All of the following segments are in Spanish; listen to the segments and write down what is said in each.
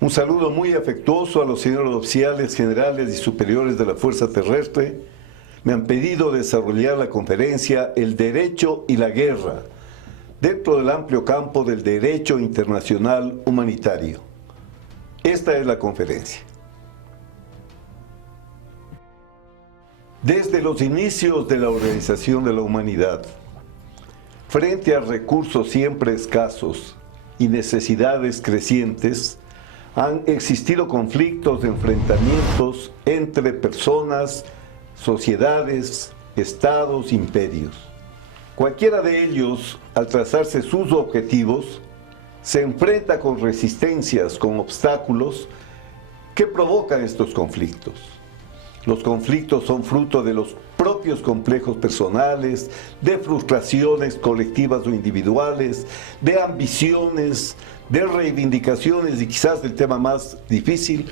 Un saludo muy afectuoso a los señores oficiales generales y superiores de la Fuerza Terrestre. Me han pedido desarrollar la conferencia El Derecho y la Guerra, dentro del amplio campo del derecho internacional humanitario. Esta es la conferencia. Desde los inicios de la organización de la humanidad, frente a recursos siempre escasos y necesidades crecientes, han existido conflictos, enfrentamientos entre personas, sociedades, estados, imperios. Cualquiera de ellos, al trazarse sus objetivos, se enfrenta con resistencias, con obstáculos que provocan estos conflictos. Los conflictos son fruto de los propios complejos personales, de frustraciones colectivas o individuales, de ambiciones, de reivindicaciones y quizás del tema más difícil,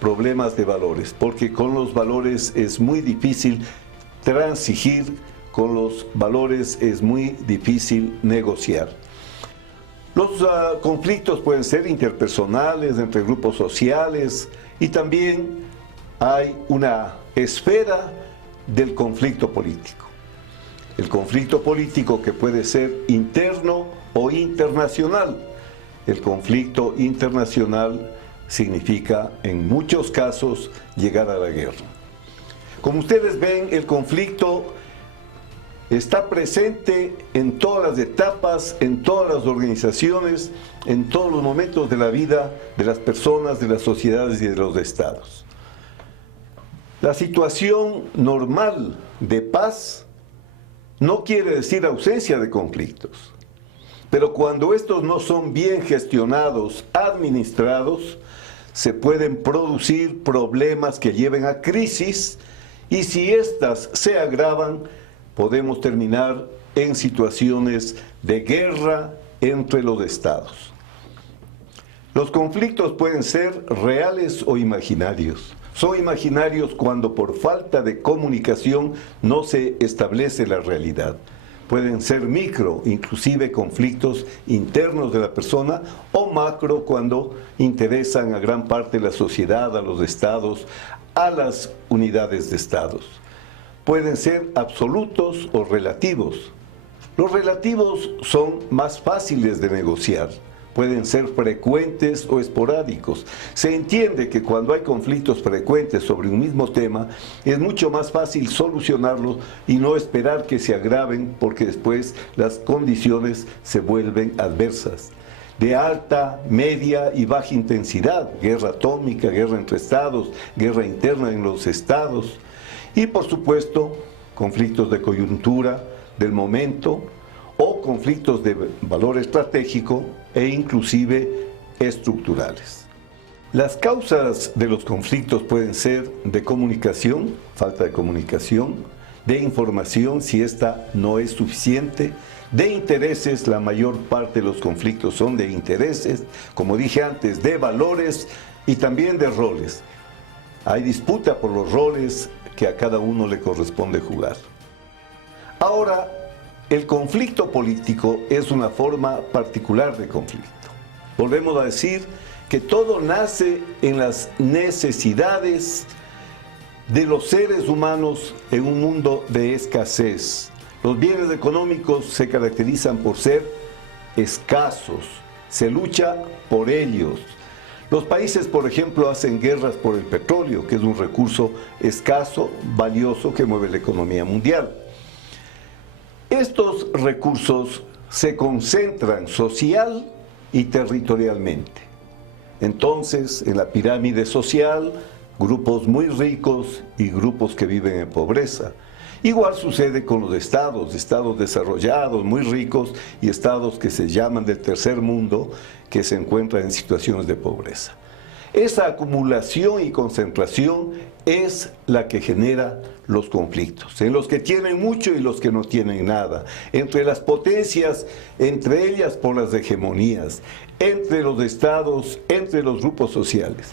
problemas de valores, porque con los valores es muy difícil transigir, con los valores es muy difícil negociar. Los conflictos pueden ser interpersonales, entre grupos sociales, y también hay una esfera del conflicto político. El conflicto político que puede ser interno o internacional. El conflicto internacional significa, en muchos casos, llegar a la guerra. Como ustedes ven, el conflicto está presente en todas las etapas, en todas las organizaciones, en todos los momentos de la vida de las personas, de las sociedades y de los estados. La situación normal de paz no quiere decir ausencia de conflictos, pero cuando estos no son bien gestionados, administrados, se pueden producir problemas que lleven a crisis, y si éstas se agravan, podemos terminar en situaciones de guerra entre los estados. Los conflictos pueden ser reales o imaginarios. Son imaginarios cuando por falta de comunicación no se establece la realidad. Pueden ser micro, inclusive conflictos internos de la persona, o macro cuando interesan a gran parte de la sociedad, a los estados, a las unidades de estados. Pueden ser absolutos o relativos. Los relativos son más fáciles de negociar. Pueden ser frecuentes o esporádicos. Se entiende que cuando hay conflictos frecuentes sobre un mismo tema, es mucho más fácil solucionarlos y no esperar que se agraven, porque después las condiciones se vuelven adversas. De alta, media y baja intensidad, guerra atómica, guerra entre estados, guerra interna en los estados, y por supuesto, conflictos de coyuntura, del momento, o conflictos de valor estratégico e inclusive estructurales. Las causas de los conflictos pueden ser de comunicación, falta de comunicación, de información si esta no es suficiente, de intereses, la mayor parte de los conflictos son de intereses, como dije antes, de valores y también de roles. Hay disputa por los roles que a cada uno le corresponde jugar. Ahora, el conflicto político es una forma particular de conflicto. Volvemos a decir que todo nace en las necesidades de los seres humanos en un mundo de escasez. Los bienes económicos se caracterizan por ser escasos, se lucha por ellos. Los países, por ejemplo, hacen guerras por el petróleo, que es un recurso escaso, valioso, que mueve la economía mundial. Estos recursos se concentran social y territorialmente. Entonces, en la pirámide social, grupos muy ricos y grupos que viven en pobreza. Igual sucede con los estados desarrollados, muy ricos, y estados que se llaman del tercer mundo, que se encuentran en situaciones de pobreza. Esa acumulación y concentración es la que genera los conflictos, en los que tienen mucho y los que no tienen nada, entre las potencias, entre ellas por las hegemonías, entre los estados, entre los grupos sociales.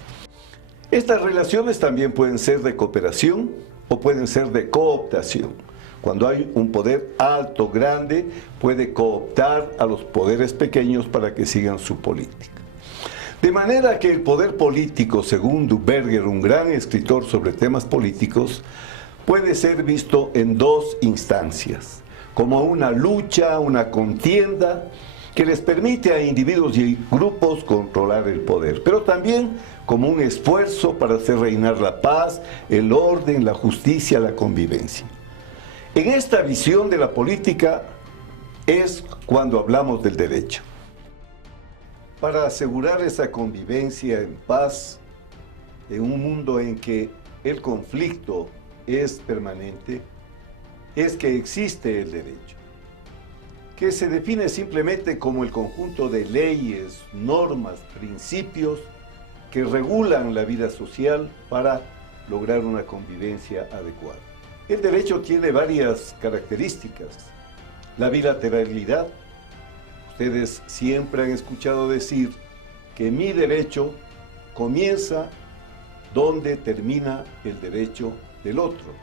Estas relaciones también pueden ser de cooperación o pueden ser de cooptación. Cuando hay un poder alto, grande, puede cooptar a los poderes pequeños para que sigan su política. De manera que el poder político, según Duberger, un gran escritor sobre temas políticos, puede ser visto en dos instancias, como una lucha, una contienda que les permite a individuos y grupos controlar el poder, pero también como un esfuerzo para hacer reinar la paz, el orden, la justicia, la convivencia. En esta visión de la política es cuando hablamos del derecho. Para asegurar esa convivencia en paz, en un mundo en que el conflicto es permanente, es que existe el derecho, que se define simplemente como el conjunto de leyes, normas, principios que regulan la vida social para lograr una convivencia adecuada. El derecho tiene varias características. La bilateralidad. Ustedes siempre han escuchado decir que mi derecho comienza donde termina el derecho del otro.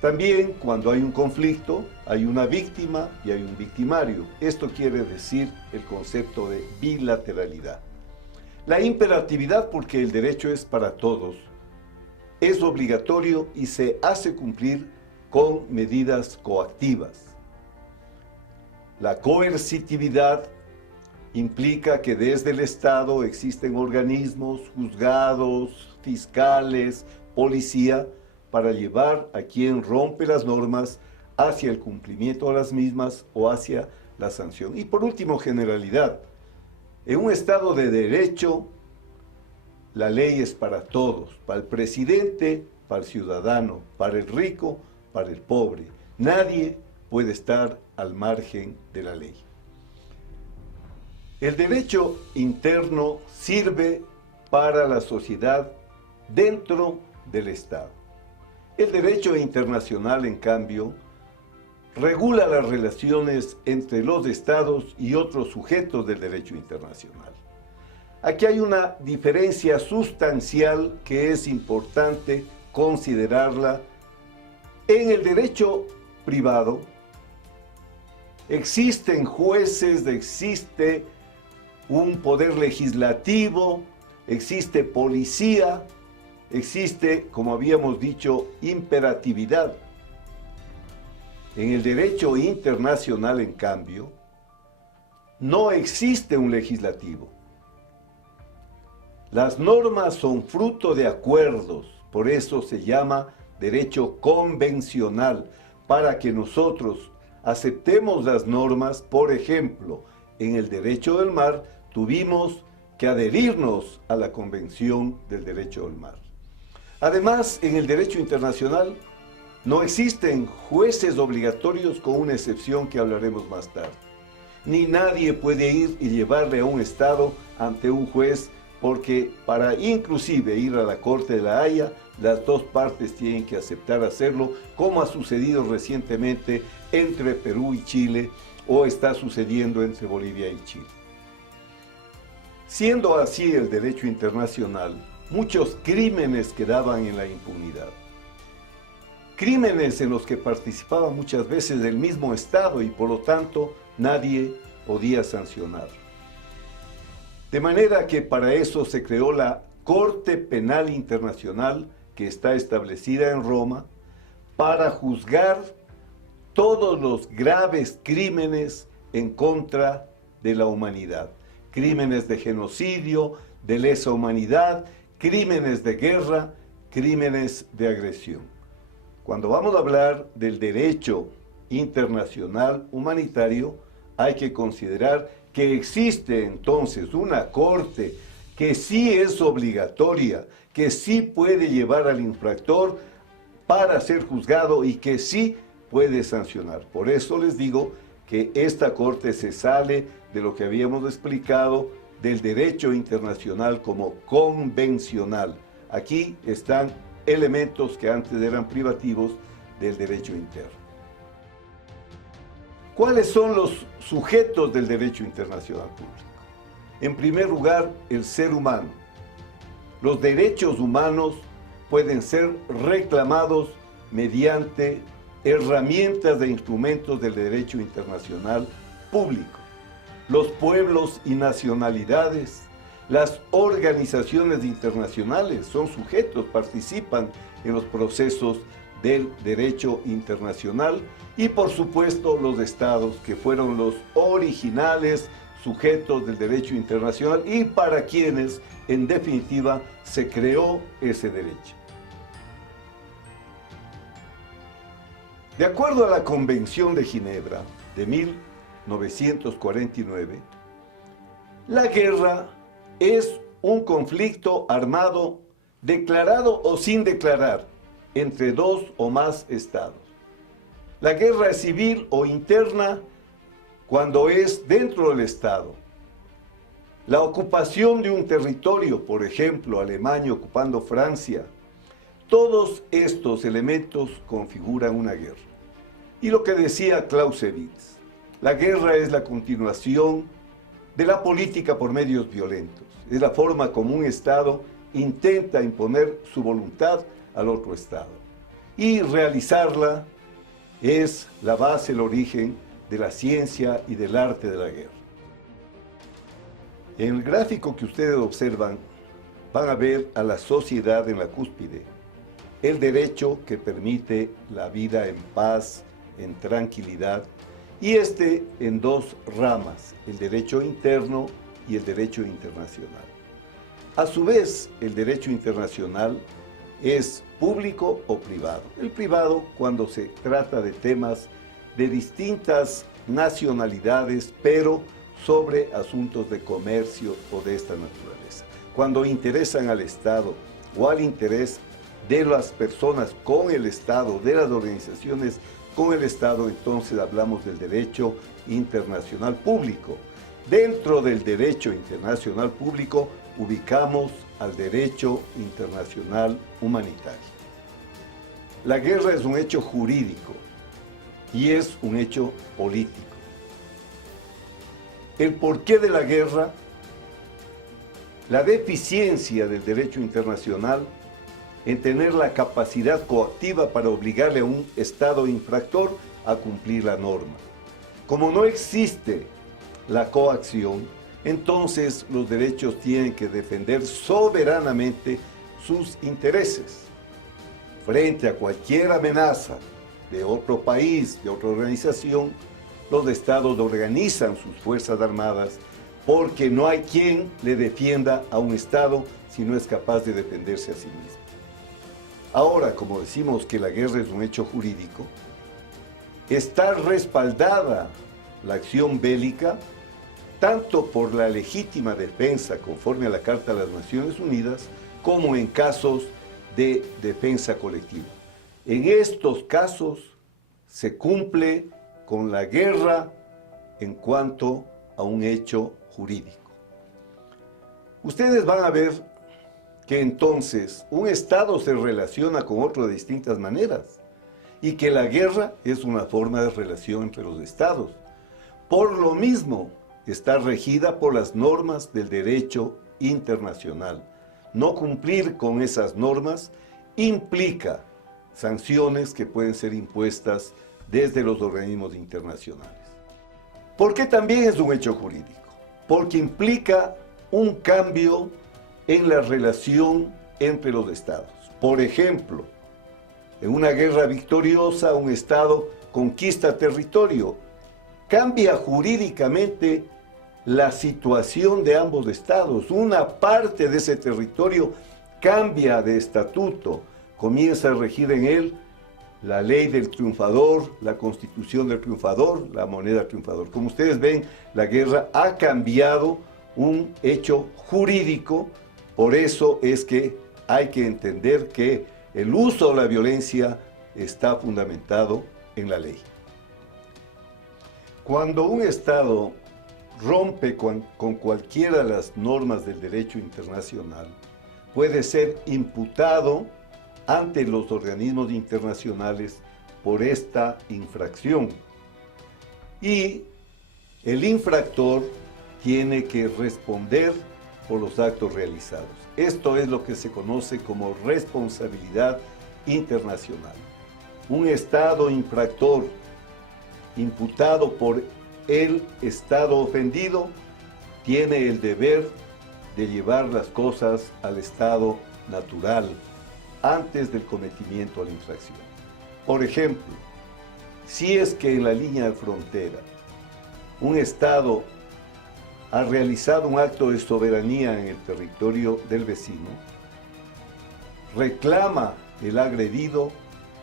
También cuando hay un conflicto, hay una víctima y hay un victimario. Esto quiere decir el concepto de bilateralidad. La imperatividad, porque el derecho es para todos, es obligatorio y se hace cumplir con medidas coactivas. La coercitividad implica que desde el Estado existen organismos, juzgados, fiscales, policía, para llevar a quien rompe las normas hacia el cumplimiento de las mismas o hacia la sanción. Y por último, generalidad. En un Estado de derecho, la ley es para todos, para el presidente, para el ciudadano, para el rico, para el pobre. Nadie puede estar al margen de la ley. El derecho interno sirve para la sociedad dentro del Estado. El derecho internacional, en cambio, regula las relaciones entre los estados y otros sujetos del derecho internacional. Aquí hay una diferencia sustancial que es importante considerarla. En el derecho privado existen jueces, existe un poder legislativo, existe policía, existe, como habíamos dicho, imperatividad. En el derecho internacional, en cambio, no existe un legislativo. Las normas son fruto de acuerdos, por eso se llama derecho convencional, para que nosotros aceptemos las normas. Por ejemplo, en el derecho del mar tuvimos que adherirnos a la Convención del Derecho del Mar. Además, en el derecho internacional no existen jueces obligatorios, con una excepción que hablaremos más tarde. Ni nadie puede ir y llevarle a un Estado ante un juez, porque para inclusive ir a la Corte de la Haya, las dos partes tienen que aceptar hacerlo, como ha sucedido recientemente entre Perú y Chile, o está sucediendo entre Bolivia y Chile. Siendo así el derecho internacional, muchos crímenes quedaban en la impunidad. Crímenes en los que participaba muchas veces el mismo Estado y por lo tanto nadie podía sancionar. De manera que para eso se creó la Corte Penal Internacional, que está establecida en Roma, para juzgar todos los graves crímenes en contra de la humanidad. Crímenes de genocidio, de lesa humanidad, crímenes de guerra, crímenes de agresión. Cuando vamos a hablar del derecho internacional humanitario, hay que considerar que existe entonces una corte que sí es obligatoria, que sí puede llevar al infractor para ser juzgado y que sí puede sancionar. Por eso les digo que esta corte se sale de lo que habíamos explicado del derecho internacional como convencional. Aquí están elementos que antes eran privativos del derecho interno. ¿Cuáles son los sujetos del derecho internacional público? En primer lugar, el ser humano. Los derechos humanos pueden ser reclamados mediante herramientas e instrumentos del derecho internacional público. Los pueblos y nacionalidades, Las organizaciones internacionales son sujetos, participan en los procesos del derecho internacional y por supuesto los estados que fueron los originales sujetos del derecho internacional y para quienes en definitiva se creó ese derecho. De acuerdo a la Convención de Ginebra de 1949, la guerra es un conflicto armado declarado o sin declarar entre dos o más estados. La guerra es civil o interna cuando es dentro del estado. La ocupación de un territorio, por ejemplo, Alemania ocupando Francia, todos estos elementos configuran una guerra. Y lo que decía Clausewitz, la guerra es la continuación de la política por medios violentos. Es la forma como un Estado intenta imponer su voluntad al otro Estado. Y realizarla es la base, el origen de la ciencia y del arte de la guerra. En el gráfico que ustedes observan, van a ver a la sociedad en la cúspide, el derecho que permite la vida en paz, en tranquilidad, y en dos ramas, el derecho interno y el derecho internacional. A su vez, el derecho internacional es público o privado. El privado cuando se trata de temas de distintas nacionalidades, pero sobre asuntos de comercio o de esta naturaleza. Cuando interesan al Estado o al interés de las personas con el Estado, de las organizaciones con el Estado, entonces hablamos del derecho internacional público. Dentro del derecho internacional público ubicamos al derecho internacional humanitario. La guerra es un hecho jurídico y es un hecho político. El porqué de la guerra, la deficiencia del derecho internacional en tener la capacidad coactiva para obligarle a un Estado infractor a cumplir la norma. Como no existe la coacción, entonces los derechos tienen que defender soberanamente sus intereses. Frente a cualquier amenaza de otro país, de otra organización, los Estados organizan sus fuerzas armadas porque no hay quien le defienda a un Estado si no es capaz de defenderse a sí mismo. Ahora, como decimos que la guerra es un hecho jurídico, está respaldada la acción bélica tanto por la legítima defensa conforme a la Carta de las Naciones Unidas como en casos de defensa colectiva. En estos casos se cumple con la guerra en cuanto a un hecho jurídico. Ustedes van a ver que entonces un Estado se relaciona con otro de distintas maneras y que la guerra es una forma de relación entre los Estados. Por lo mismo, está regida por las normas del derecho internacional. No cumplir con esas normas implica sanciones que pueden ser impuestas desde los organismos internacionales. ¿Por qué también es un hecho jurídico? Porque implica un cambio en la relación entre los Estados. Por ejemplo, en una guerra victoriosa, un Estado conquista territorio, cambia jurídicamente la situación de ambos Estados. Una parte de ese territorio cambia de estatuto, comienza a regir en él la ley del triunfador, la constitución del triunfador, la moneda triunfador. Como ustedes ven, la guerra ha cambiado un hecho jurídico. Por eso es que hay que entender que el uso de la violencia está fundamentado en la ley. Cuando un Estado rompe con cualquiera de las normas del derecho internacional, puede ser imputado ante los organismos internacionales por esta infracción. Y el infractor tiene que responder por los actos realizados. Esto es lo que se conoce como responsabilidad internacional. Un Estado infractor imputado por el Estado ofendido tiene el deber de llevar las cosas al estado natural antes del cometimiento de la infracción. Por ejemplo, si es que en la línea de frontera un Estado ha realizado un acto de soberanía en el territorio del vecino, reclama el agredido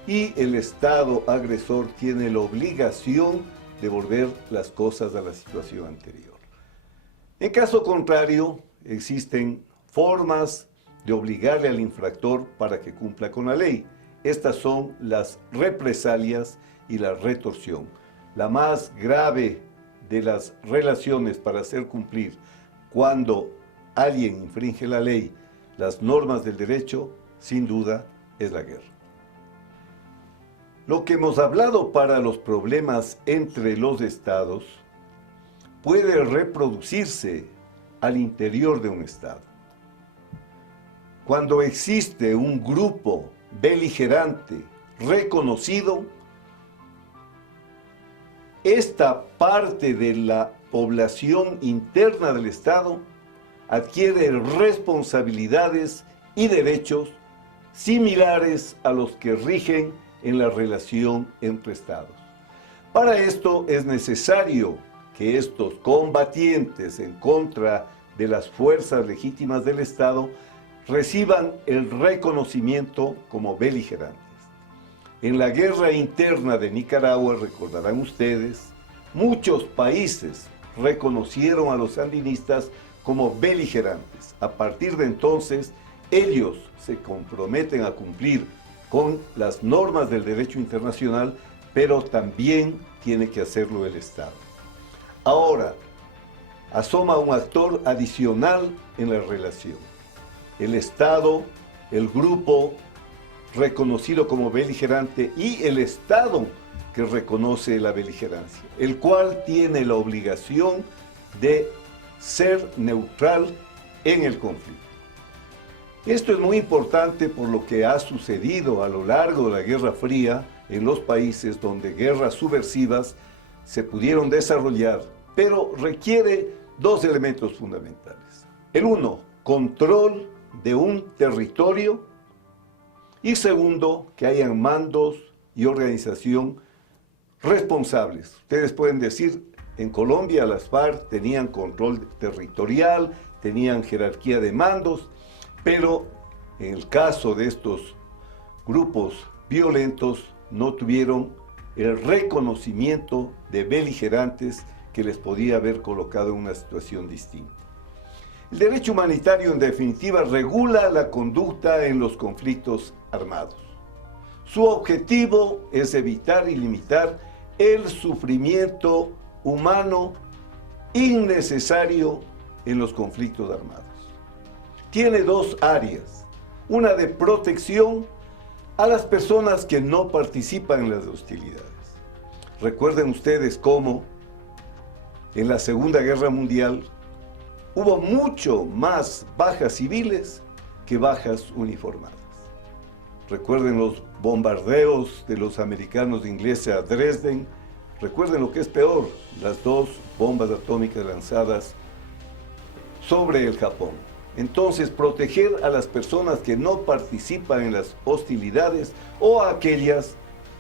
y el Estado agresor tiene la obligación de volver las cosas a la situación anterior. En caso contrario, existen formas de obligarle al infractor para que cumpla con la ley. Estas son las represalias y la retorsión. La más grave de las relaciones para hacer cumplir cuando alguien infringe la ley, las normas del derecho, sin duda, es la guerra. Lo que hemos hablado para los problemas entre los estados puede reproducirse al interior de un estado. Cuando existe un grupo beligerante reconocido, esta parte de la población interna del Estado adquiere responsabilidades y derechos similares a los que rigen en la relación entre Estados. Para esto es necesario que estos combatientes en contra de las fuerzas legítimas del Estado reciban el reconocimiento como beligerantes. En la guerra interna de Nicaragua, recordarán ustedes, muchos países reconocieron a los sandinistas como beligerantes. A partir de entonces, ellos se comprometen a cumplir con las normas del derecho internacional, pero también tiene que hacerlo el Estado. Ahora, asoma un actor adicional en la relación. El Estado, el grupo reconocido como beligerante y el Estado que reconoce la beligerancia, el cual tiene la obligación de ser neutral en el conflicto. Esto es muy importante por lo que ha sucedido a lo largo de la Guerra Fría en los países donde guerras subversivas se pudieron desarrollar, pero requiere dos elementos fundamentales. El uno, control de un territorio, y segundo, que hayan mandos y organización responsables. Ustedes pueden decir, en Colombia las FARC tenían control territorial, tenían jerarquía de mandos, pero en el caso de estos grupos violentos no tuvieron el reconocimiento de beligerantes que les podía haber colocado en una situación distinta. El derecho humanitario, en definitiva, regula la conducta en los conflictos armados. Su objetivo es evitar y limitar el sufrimiento humano innecesario en los conflictos armados. Tiene dos áreas, una de protección a las personas que no participan en las hostilidades. Recuerden ustedes cómo en la Segunda Guerra Mundial hubo mucho más bajas civiles que bajas uniformadas. Recuerden los bombardeos de los americanos e ingleses a Dresden. Recuerden lo que es peor, las dos bombas atómicas lanzadas sobre el Japón. Entonces, proteger a las personas que no participan en las hostilidades o a aquellas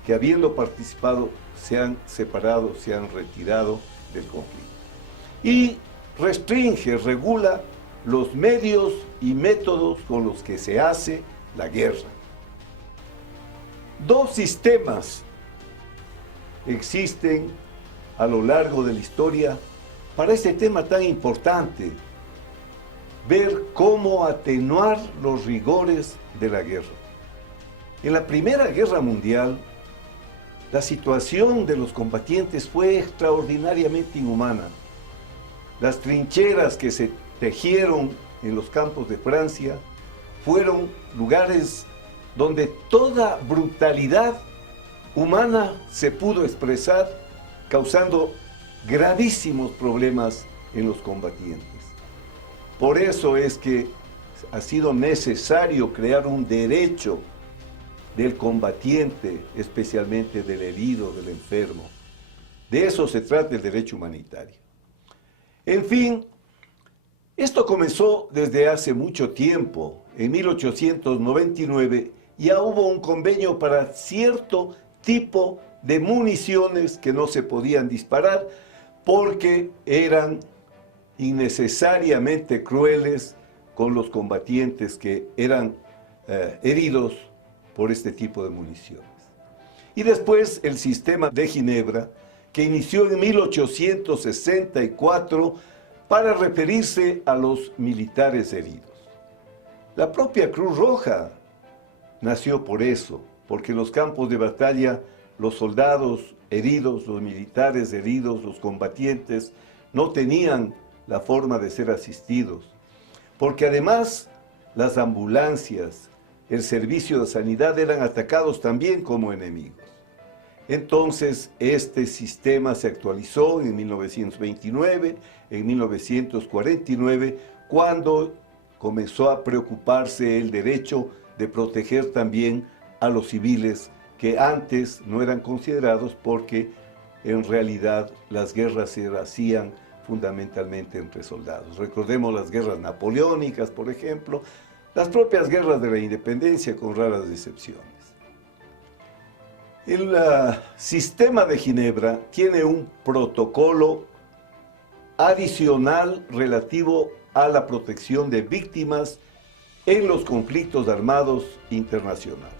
que, habiendo participado, se han separado, se han retirado del conflicto. Y restringe, regula los medios y métodos con los que se hace la guerra. Dos sistemas existen a lo largo de la historia para este tema tan importante, ver cómo atenuar los rigores de la guerra. En la Primera Guerra Mundial, la situación de los combatientes fue extraordinariamente inhumana. Las trincheras que se tejieron en los campos de Francia fueron lugares donde toda brutalidad humana se pudo expresar, causando gravísimos problemas en los combatientes. Por eso es que ha sido necesario crear un derecho del combatiente, especialmente del herido, del enfermo. De eso se trata el derecho humanitario. En fin, Esto comenzó desde hace mucho tiempo, en 1899, ya hubo un convenio para cierto tipo de municiones que no se podían disparar porque eran innecesariamente crueles con los combatientes que eran heridos por este tipo de municiones. Y después el sistema de Ginebra, que inició en 1864 para referirse a los militares heridos. La propia Cruz Roja nació por eso, porque en los campos de batalla los soldados heridos, los militares heridos, los combatientes, no tenían la forma de ser asistidos, porque además las ambulancias, el servicio de sanidad eran atacados también como enemigos. Entonces, este sistema se actualizó en 1929, en 1949, cuando comenzó a preocuparse el derecho de proteger también a los civiles que antes no eran considerados porque en realidad las guerras se hacían fundamentalmente entre soldados. Recordemos las guerras napoleónicas, por ejemplo, las propias guerras de la independencia con raras excepciones. El sistema de Ginebra tiene un protocolo adicional relativo a la protección de víctimas en los conflictos armados internacionales.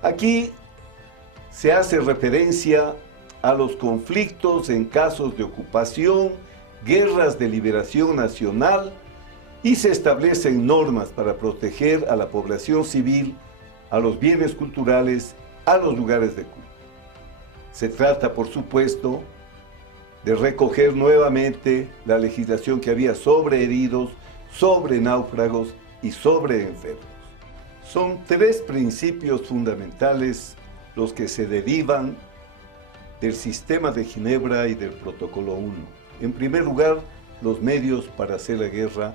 Aquí se hace referencia a los conflictos en casos de ocupación, guerras de liberación nacional y se establecen normas para proteger a la población civil, a los bienes culturales, a los lugares de culto. Se trata, por supuesto, de recoger nuevamente la legislación que había sobre heridos, sobre náufragos y sobre enfermos. Son tres principios fundamentales los que se derivan del sistema de Ginebra y del Protocolo 1. En primer lugar, los medios para hacer la guerra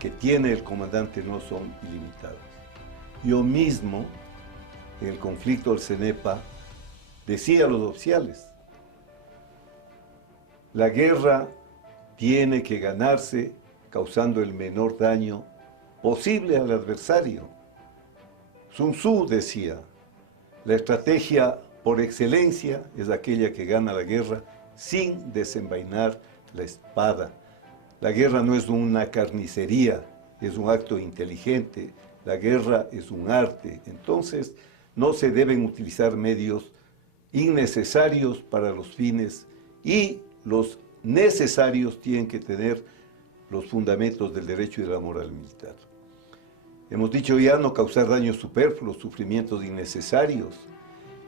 que tiene el comandante no son ilimitados. Yo mismo, en el conflicto del Cenepa, decía a los oficiales, la guerra tiene que ganarse causando el menor daño posible al adversario. Sun Tzu decía, la estrategia por excelencia es aquella que gana la guerra sin desenvainar la espada. La guerra no es una carnicería, es un acto inteligente. La guerra es un arte. Entonces, no se deben utilizar medios innecesarios para los fines y los necesarios tienen que tener los fundamentos del derecho y de la moral militar. Hemos dicho ya no causar daños superfluos, sufrimientos innecesarios.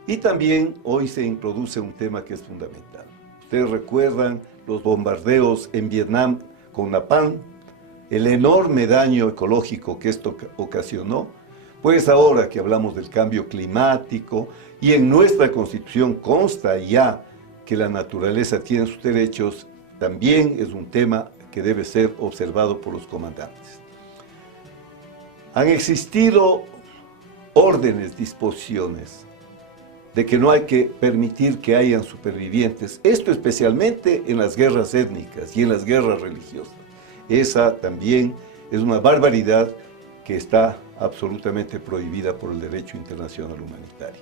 Y también hoy se introduce un tema que es fundamental. Ustedes recuerdan los bombardeos en Vietnam con Napalm, el enorme daño ecológico que esto ocasionó. Pues ahora que hablamos del cambio climático y en nuestra Constitución consta ya que la naturaleza tiene sus derechos, también es un tema que debe ser observado por los comandantes. Han existido órdenes, disposiciones de que no hay que permitir que hayan supervivientes, esto especialmente en las guerras étnicas y en las guerras religiosas. Esa también es una barbaridad que está absolutamente prohibida por el derecho internacional humanitario.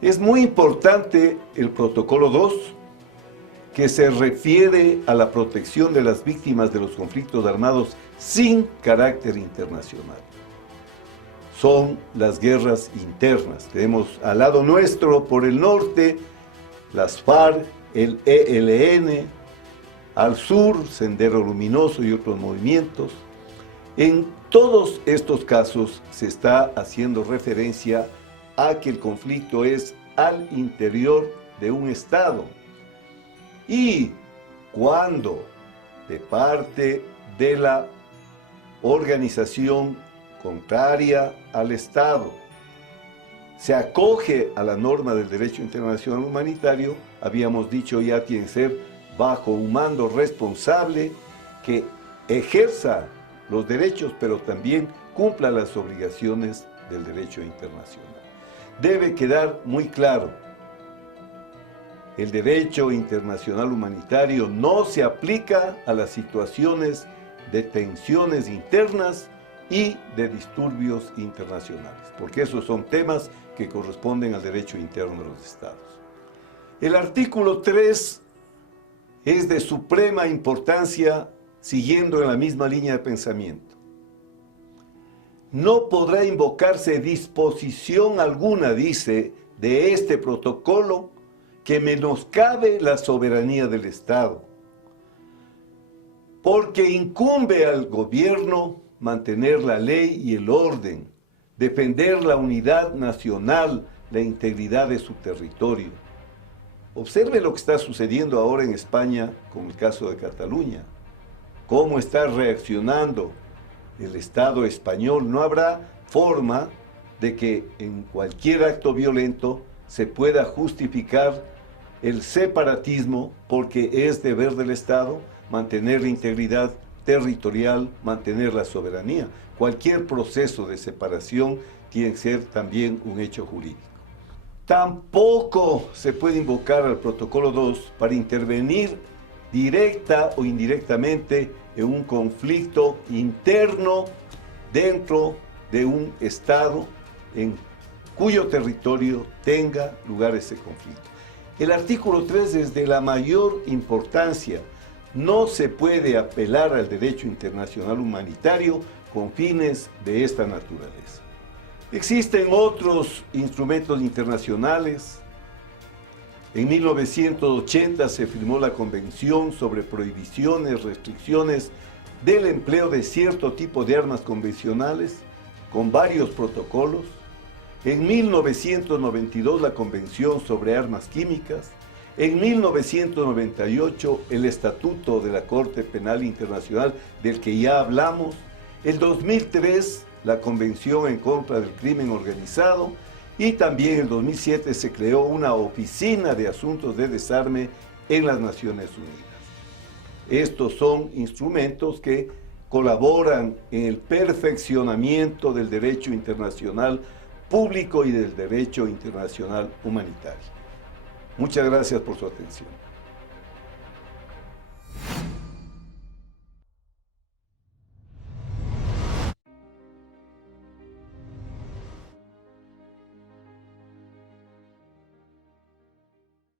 Es muy importante el Protocolo 2, que se refiere a la protección de las víctimas de los conflictos armados sin carácter internacional. Son las guerras internas. Tenemos al lado nuestro, por el norte, las FARC, el ELN, al sur, Sendero Luminoso y otros movimientos. En todos estos casos se está haciendo referencia a que el conflicto es al interior de un Estado. Y cuando de parte de la organización contraria al Estado se acoge a la norma del derecho internacional humanitario, habíamos dicho ya tiene que ser bajo un mando responsable que ejerza los derechos, pero también cumpla las obligaciones del derecho internacional. Debe quedar muy claro el derecho internacional humanitario no se aplica a las situaciones de tensiones internas y de disturbios internacionales, porque esos son temas que corresponden al derecho interno de los estados. El artículo 3 es de suprema importancia, siguiendo en la misma línea de pensamiento. No podrá invocarse disposición alguna, dice, de este protocolo que menoscabe la soberanía del Estado, porque incumbe al gobierno mantener la ley y el orden, defender la unidad nacional, la integridad de su territorio. Observe lo que está sucediendo ahora en España con el caso de Cataluña. Cómo está reaccionando el Estado español. No habrá forma de que en cualquier acto violento se pueda justificar el separatismo, porque es deber del Estado mantener la integridad territorial, mantener la soberanía. Cualquier proceso de separación tiene que ser también un hecho jurídico. Tampoco se puede invocar al protocolo 2 para intervenir directa o indirectamente en un conflicto interno dentro de un Estado en cuyo territorio tenga lugar ese conflicto. El artículo 3 es de la mayor importancia. No se puede apelar al derecho internacional humanitario con fines de esta naturaleza. Existen otros instrumentos internacionales. En 1980 se firmó la Convención sobre prohibiciones, restricciones del empleo de cierto tipo de armas convencionales, con varios protocolos. En 1992 la Convención sobre Armas Químicas. En 1998 el Estatuto de la Corte Penal Internacional, del que ya hablamos. En 2003 la Convención en contra del crimen organizado, y también en 2007 se creó una oficina de asuntos de desarme en las Naciones Unidas. Estos son instrumentos que colaboran en el perfeccionamiento del derecho internacional público y del derecho internacional humanitario. Muchas gracias por su atención.